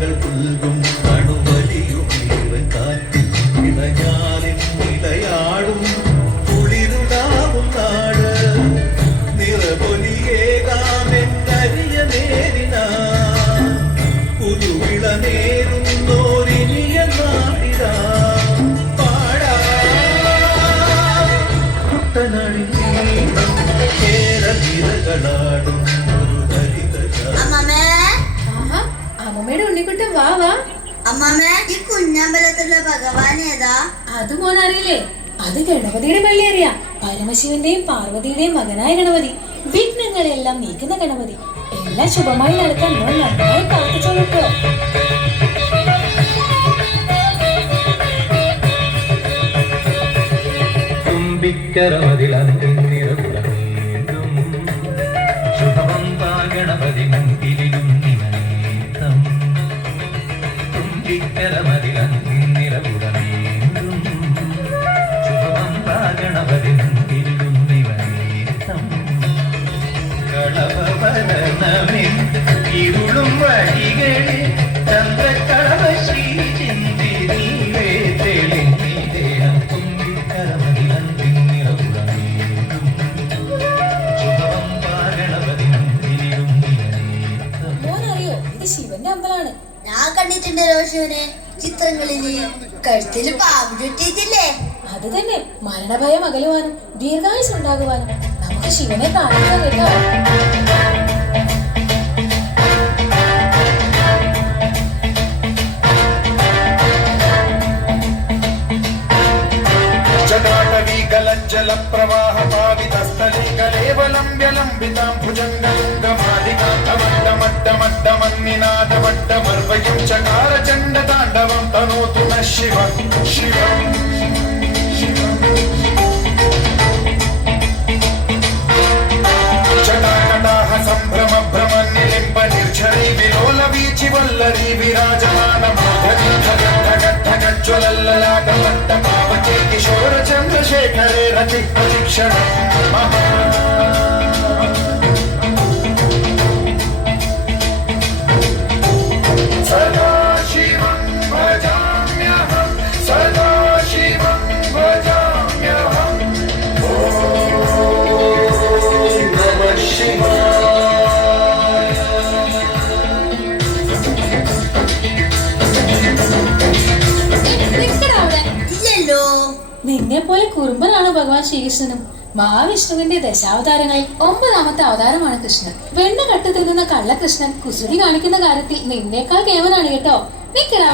കഥകൾ പുൽകും കണുവലിയും ഇവൻ കാറ്റിൽ ഇടഞ്ഞാലിൻ നിലയാടും. കുളിരുടാവും നാട് നിറപൊലിയേകാമെന്നറിയ നേരിന. പാടാ. കുട്ടനടി കേരളീരകളാടും അമ്മമ്മയുടെ ഉണ്ണിക്കുട്ടൻ വാ വാ. അമ്മമ്മേ ഈ കുഞ്ഞമ്പലത്തിലെ ഭഗവാൻ ഏതാ? അത് മോനറിയില്ലേ? അത് ഗണപതിയുടെ പള്ളിയറിയ. പരമശിവന്റെയും പാർവതിയുടെയും മകനായ ഗണപതി. വിഘ്നങ്ങളെല്ലാം നീക്കുന്ന ഗണപതി. എല്ലാം ശുഭമായി നടക്കാൻ മോൻ നന്നായി പ്രാർത്ഥിച്ചോളൂ തുമ്പിക്കരമതിലന്തിറകുളമേന്തും ശുഭമം ഗണപതി മുൻപിലും and I'm സരോജുവിനെ ചിത്രങ്ങളിൽ കഴുത്തിൽ പാമ്പ് ചുറ്റിയിട്ടില്ലേ അത് തന്നെ. മരണഭയം അകലുവാനും ദീർഘായുസ് ഉണ്ടാകുവാനും നമുക്ക് ശിവനെ കാണിക്കാം കേട്ടോ. ജലപ്രവാഹ പാവിതസ്ഥലേ കലേവലംബ്യ ലംബിതാ magic, magic sheriff. ഭഗവാൻ ശ്രീകൃഷ്ണനും മഹാവിഷ്ണുവിന്റെ ദശാവതാരങ്ങളിൽ ഒമ്പതാമത്തെ അവതാരമാണ് കൃഷ്ണൻ. വെണ്ണ കട്ട് തിന്നുന്ന കള്ളകൃഷ്ണൻ കുസൃതി കാണിക്കുന്ന കാര്യത്തിൽ നിന്നേക്കാൾ കേവനാണ് കേട്ടോ. നിക്കടാ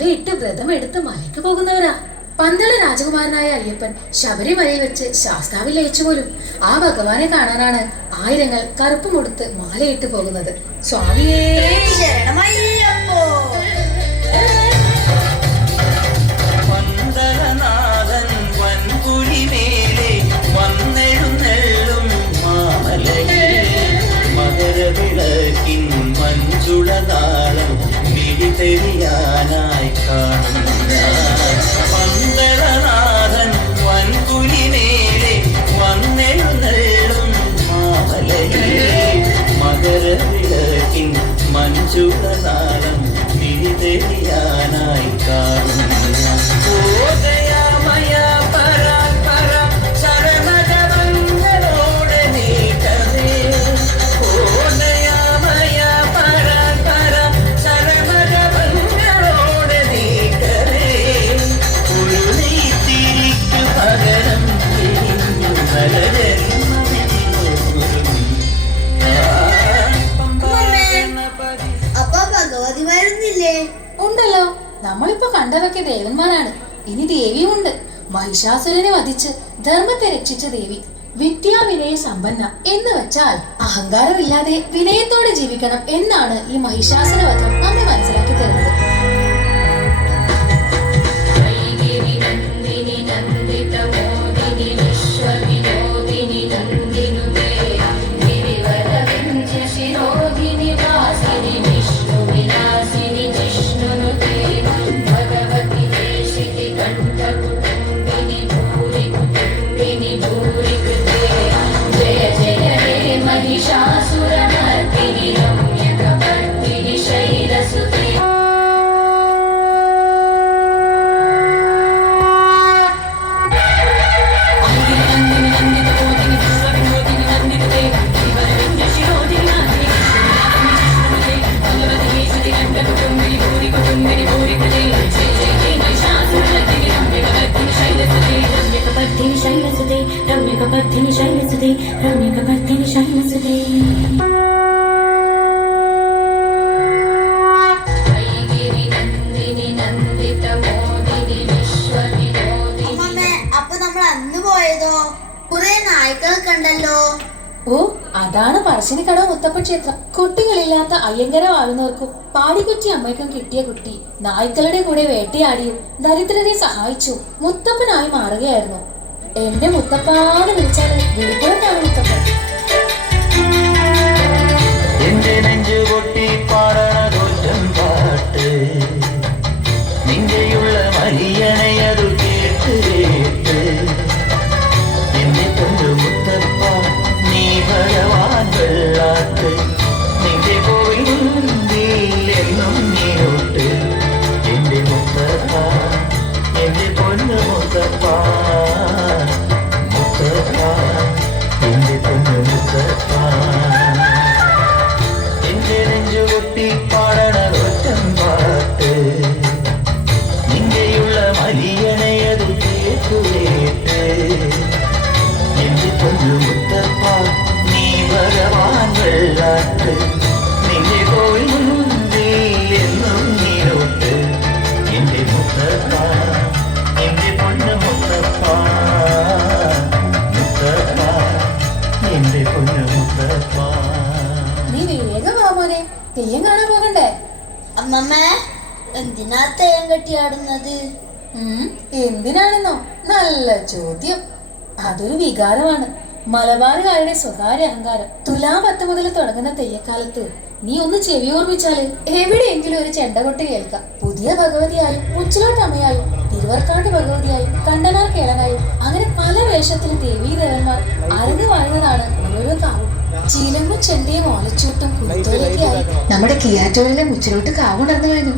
മാലയിട്ട് വ്രതമെടുത്ത് മലയ്ക്ക് പോകുന്നവരാ. പന്തള രാജകുമാരനായ അയ്യപ്പൻ ശബരിമലയിൽ വെച്ച് ശാസ്താവിൽ ലയിച്ചു പോലും. ആ ഭഗവാനെ കാണാനാണ് ആയിരങ്ങൾ കറുപ്പുമുടുത്ത് മാലയിട്ട് പോകുന്നത്. സ്വാമിയേ. ശരണമയ്യപ്പോ മകരവിളക്കിൻ തെരിയാനായി കാണുന്ന മന്ദളനാഥൻ വൻകുലി മേലെ വന്നെഴുന്നള്ളും മാവലയെ മകരവിളക്കിൻ മഞ്ജുളനാളം വിരിതെരിയാനായി കാണുന്ന. മനസ്സിലാക്കിയ ദേവന്മാരാണ്. ഇനി ദേവിയുമുണ്ട്. മഹിഷാസുരനെ വധിച്ച് ധർമ്മത്തെ രക്ഷിച്ച ദേവി വിദ്യാവിനയ സമ്പന്ന എന്ന് വെച്ചാൽ അഹങ്കാരമില്ലാതെ വിനയത്തോടെ ജീവിക്കണം എന്നാണ് ഈ മഹിഷാസുര വധം നമ്മെ മനസ്സിലാക്കി തരുന്നത്. നമ്മൾ അന്ന് പോയതോ? കുറെ നായ്ക്കളെ കണ്ടല്ലോ. ഓ അതാണ് പറശ്ശിനിക്കടവ് മുത്തപ്പ ക്ഷേത്രം. കുട്ടികളില്ലാത്ത അയ്യങ്കര വാഴുന്നവർക്കും പാടിക്കുറ്റി അമ്മയ്ക്കും കിട്ടിയ കുട്ടി. നായ്ക്കളുടെ കൂടെ വേട്ടയാടിയും ദരിദ്രരെ സഹായിച്ചു. മുത്തപ്പനായി മാറുകയായിരുന്നു. എന്റെ മുത്തപ്പാട് വിളിപ്പുറത്താണ് മുത്തപ്പൻ എന്റെ പാടണതൊറ്റം പാട്ട് നിന്റെയുള്ള മരിയണയതു അമ്മമ്മേ എന്തിനാ തേൻ കെട്ടിയാടുന്നത് എന്തിനാണെന്നോ? നല്ല ചോദ്യം. അതൊരു വികാരമാണ്. മലബാറുകാരുടെ സ്വകാര്യ അഹങ്കാരം. തുലാം പത്ത് മുതൽ തുടങ്ങുന്ന തെയ്യക്കാലത്ത് നീ ഒന്ന് ചെവി ഓർമ്മിച്ചാൽ എവിടെയെങ്കിലും ഒരു ചെണ്ടകൊട്ട് കേൾക്കാം. പുതിയ ഭഗവതിയായും മുച്ചിലോട്ടമ്മയായും തിരുവർക്കാട്ട് ഭഗവതിയായും കണ്ടനാർ കേളനായും അങ്ങനെ പല വേഷത്തിൽ ദേവീ കാവും ചീലമ്പും ചെണ്ടിയും ഓലച്ചൂട്ടും നമ്മുടെ കിയാറ്റോളിലെ മുച്ചിലോട്ട് കാവുണർന്നു